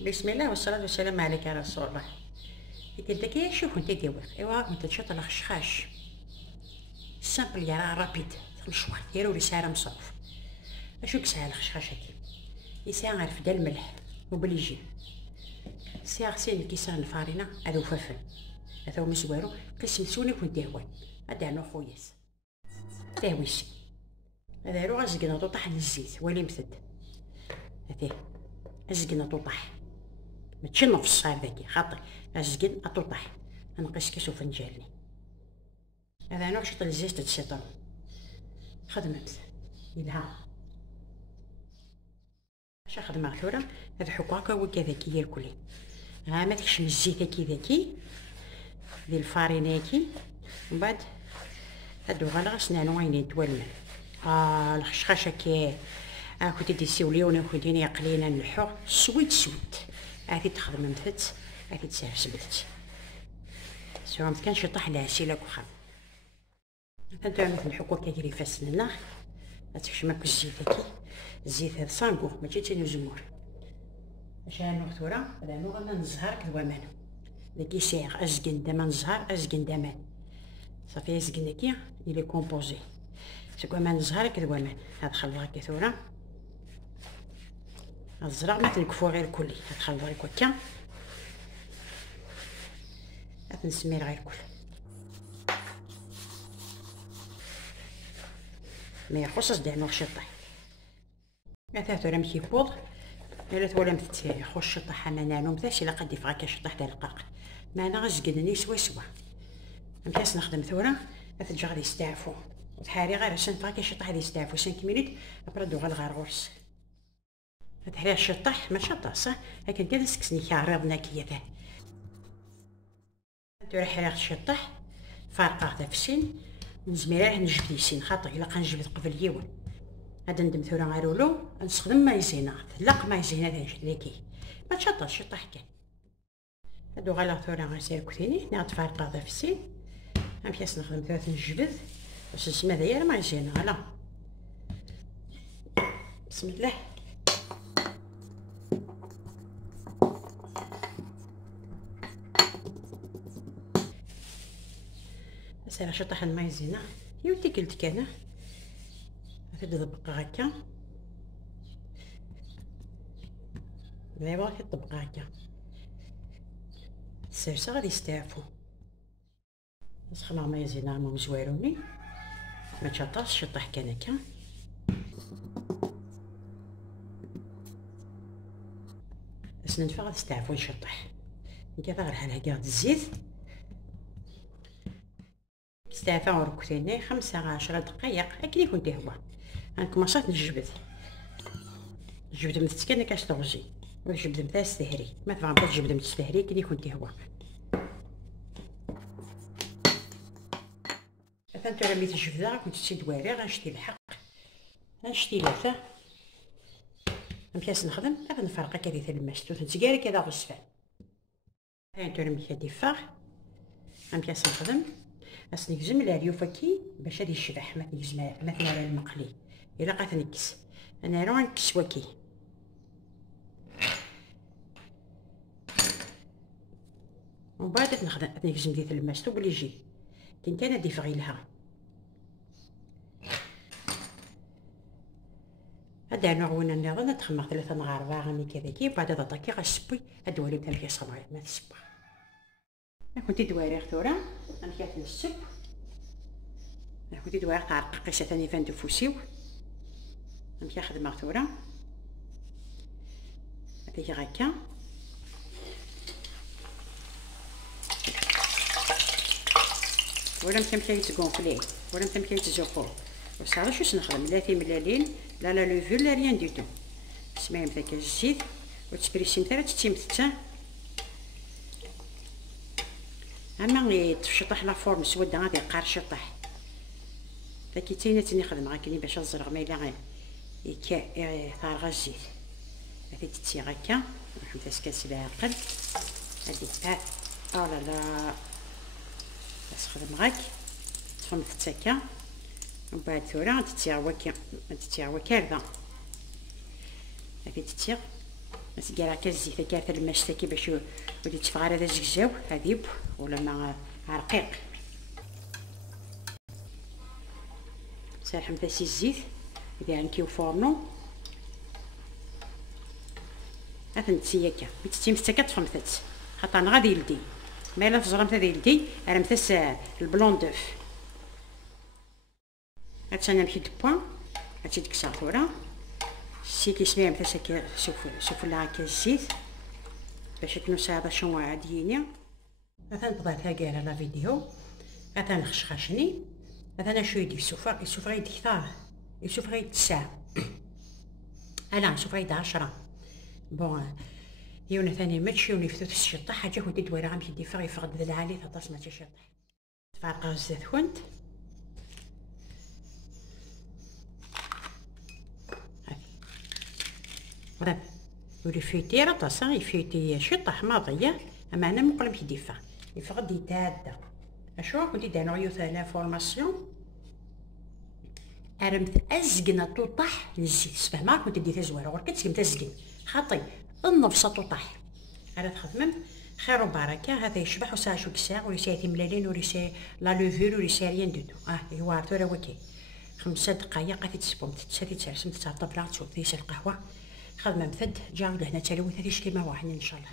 بسم الله والصلاة والسلام عليك يا رسول الله. قلت لك يا شوف انت ديوي ايوا انت تشط الخشخاش سامبل يا رابيد المشوار ديالو رسالة مصروف. اشو كسال الخشخاش هكي يساع عارف دا الملح وبليجي ساع غسيل الكيسان الفارينة هذا وفافن هذا هو مسوارو قسم سوني كون ديهوي هذا عنو خوياس داويسي هذا رو غزقنا طوطح الزيت ولي مثد هذه غزقنا طوطح متشنو في الصاير ذاكي خاطر غزقن اطوطح نقيس كيس وفنجالني هذا نوع شط الزيت تتسيطر خدمت يلها اش خدمه غثوره هاد حكاكا وكا ذاكي كلي ها ما تكشم الزيت كي ذاكي ديال الفاريناكي ومن بعد هادو غلاس نعنوين توالمن الخشخاشه كي كنتي ديسيوليوني وكنتيني قلينا نلحو سويت عافيت تخدم مثلت عافيت تساهل سبتت سواء كان شطح العسيلة وخا انت مثل الحكوكه كيري فاسننا غتفشم هاك الزيت هاكي الزيت هذا صانكو ماشي تاني زمور اش هانو ثورة هذا نو غانا نزهر كدوامان داكي سايغ ازكن داما نزهر ازكن دامان صافي ازكن هاكي الي كومبوزي سكوا ما نزهر كدوامان هاد خلطها هاكي ثورة الزرع ما تنكفو غير كلي هاد خلطها غير هكا هاد نسمير غير كل ما يخصص دعنو الشطح مثلا ثورة مكي بوض الا ثولا متتاعي خو الشطح انا نانو مثاش الا قد يفغاك الشطح تاع الرقاق ما انا غزقني سوا مكاس نخدم ثورة تجي غادي يستعفو وتحاري غير عشان فغاك الشطح غادي يستعفو 5 مينوت ابردو غير غرس تحري الشطح ما شطح صح لكن كذا سكسني كعرض ناكيه ذا تروح حريق الشطح فارقه هذا في السن نزميره نجبد يسين خاطر الا قنجبد قبل يوم هذا ندم ثورة غيرولو نستخدم مايزينا لا مايزينا ليكي ما تشطش الشطح كان هادو غالا ثورة غنسير كوتيني نعطي فارقه هذا في السن امشي نخدم ثلاث نجبد باش نسمى هذايا مايزينا لا بسم الله سير شطح المايزينا يوتي قلت كان هذا طبقه هكا دابا كطبقه هكا السرسه غادي يستعفو نسخن مايزينا مزواروني ما تشطاش شطح كان هكا باش ندفع غادي يستعفو نشطح نكافا غير بحال هكا الزيت استعفى وركتيني 15 دقائق هكا يكون تهوى هانكم مشات نجبد متسكنه كاش طوجي ونجبد متاع السهري ما تبغى تجبد متاع السهري كي يكون تهوى انت رميت الجبده كنت تسيد واري غنشتي الحق غنشتي لاثه مكاس نخدم هذا نفرقه كريثه الماس تنتقاري كذا غصفان انت رميت هادي فاغ مكاس نخدم بس نكزم الريوفكي باش هادي الشبح ما تنكزم مثلا على المقلي الا بقات نكس انا راه نكس وكي ومن بعد نخدم نكزم ديال الماس تو بلي يجي كان هادي فغيلها هذا نوع وين نظن تخمر 3 نهار 4 غني كذا كي بعد هذا طاكي غسبي الدوالي تاع فيها صبايا ما تسبح كنتي دواري ثورة انا كيف نسب كنتي دواري تاع قيسه ثاني فان دفوسيو انا كنخدم ثورة هذه هكا ولا متمشي تكونفلي ولا متمشي تزوقو وصافي شوش نخدم لا في ملالين لا لوفور لا ريان دو تو سمايم ذاك الزيت وتسبريسي نتاع تتيمتتا اما تشطح لا فورم سودا غادي يقار شطح داكي تينا تاني نخدم غاكني باش الزرق ما الا غير طارغ الزيت هادي تتسي هكا نحط فيها كاس العقل هادي لا لا بس خدم غاك تفهمت تاكا ومن بعد ثورة تتيغ وكا كارده هادي تتيغ مسكيرا كالزيت كارت المشتكي باش ودي تفغر هذا الزكزاو هذيب ولا مع رقيق. سالحم تاسي الزيت إذا نكيو فورنو هاثن تسياكا بتتي مستكا تفمثت خاطر غادي يلدي ما الا تزرمت هذا يلدي راه مثس البلون دوف. هاد انا مشيت بوان هادشي ديك الساطوره السي كيسمع مثس هكا شوف لها هكا الزيت باش يكونوا ساعه شنو عاديين. مثلا بغيت كاع لا فيديو مثلا خشخشني مثلا شويه ديال السفره يدي كثار السفره تساع انا سفره 10 بون يونا ثاني ماتشي ونفتوت الشطه حاجه ودي دويره غنمشي ديفا يفقد العالي تطاس ما تشطح تفرقع الزيت كنت هذه وراه يولي فيتي راه طاسه يفيتي شطح ماضيه اما انا مقلمش ديفا يفقد يتعدى اشوف كنت داير عيوث لا فورماسيون ارمت ازقنا طوطح للزيت فهمت كنت ديتها زويره ورك تسكن تزقن خاطي النفصه طوطح على تخدم خير وبركه. هذا يشبح وساعه شو كساع وريساتي ملالين وريسا لا لوفور وريسا ريان دوتو هو عرفتو راه وكي 5 دقائق قاعده تسبوم تساتي ترسم تاع الطبله تشوف فيش القهوه خدمه مثد جاو لهنا تالوث هذه كيما واحد ان شاء الله.